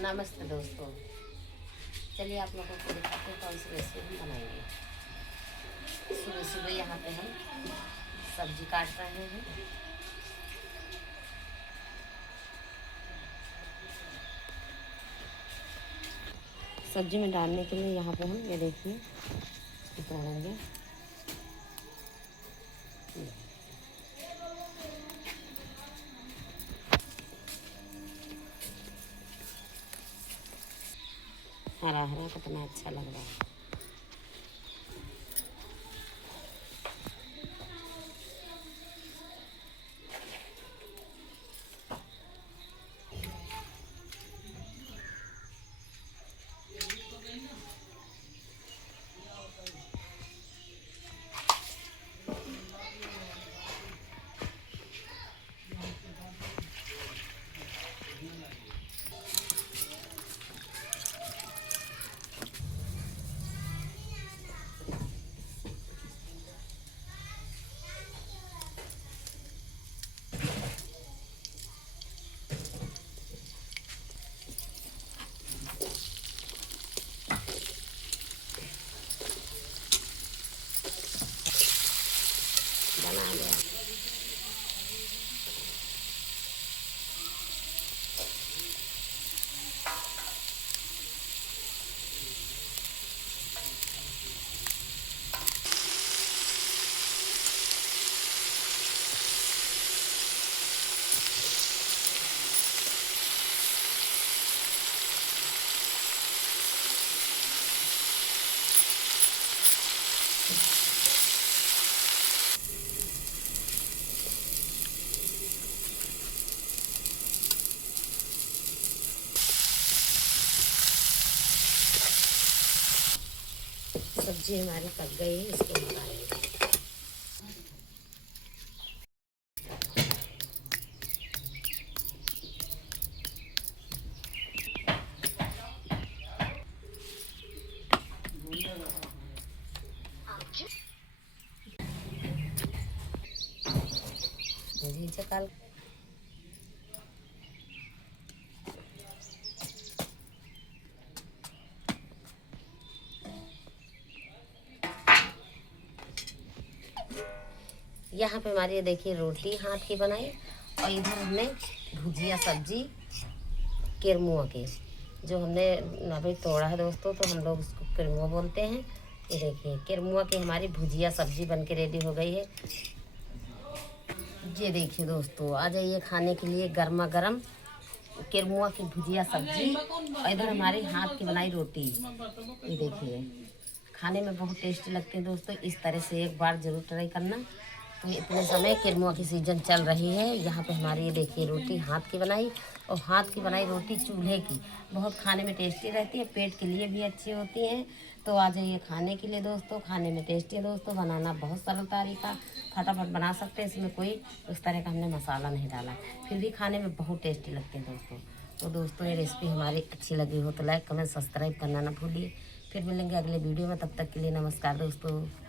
नमस्ते दोस्तों, चलिए आप लोगों को दिखाते हैं कौन सी रेसिपी हम बनाएंगे। सुबह सुबह यहाँ पे हम सब्जी काट रहे हैं। सब्जी में डालने के लिए यहाँ पे हम ये देखिए डालेंगे हरा हरा, कितना अच्छा लग रहा है। बना लिया। सब्जी हमारी पक गई है, इसको निकालेंगे। कल यहाँ पे हमारी देखिए रोटी हाथ की बनाई, और इधर हमने भुजिया सब्जी किरमुआ के जो हमने अभी तोड़ा है दोस्तों, तो हम लोग उसको किरमुआ बोलते हैं। ये देखिए किरमुआ की हमारी भुजिया सब्जी बन के रेडी हो गई है। ये देखिए दोस्तों, आ जाइए खाने के लिए गर्मा गर्म किरमुआ की भुजिया सब्जी, और इधर हमारी हाथ की बनाई रोटी। ये देखिए खाने में बहुत टेस्टी लगते हैं दोस्तों, इस तरह से एक बार ज़रूर ट्राई करना। तो इतने समय किरमुआ की सीजन चल रही है। यहाँ पे हमारी ये देखिए रोटी हाथ की बनाई, और हाथ की बनाई रोटी चूल्हे की बहुत खाने में टेस्टी रहती है, पेट के लिए भी अच्छी होती हैं। तो आ जाइए खाने के लिए दोस्तों, खाने में टेस्टी है दोस्तों, बनाना बहुत सरल तरीका, फटाफट बना सकते हैं। इसमें कोई उस तरह का हमने मसाला नहीं डाला, फिर भी खाने में बहुत टेस्टी लगते हैं दोस्तों। तो दोस्तों ये रेसिपी हमारी अच्छी लगी हो तो लाइक कमेंट सब्सक्राइब करना ना भूलिए। फिर मिलेंगे अगले वीडियो में, तब तक के लिए नमस्कार दोस्तों।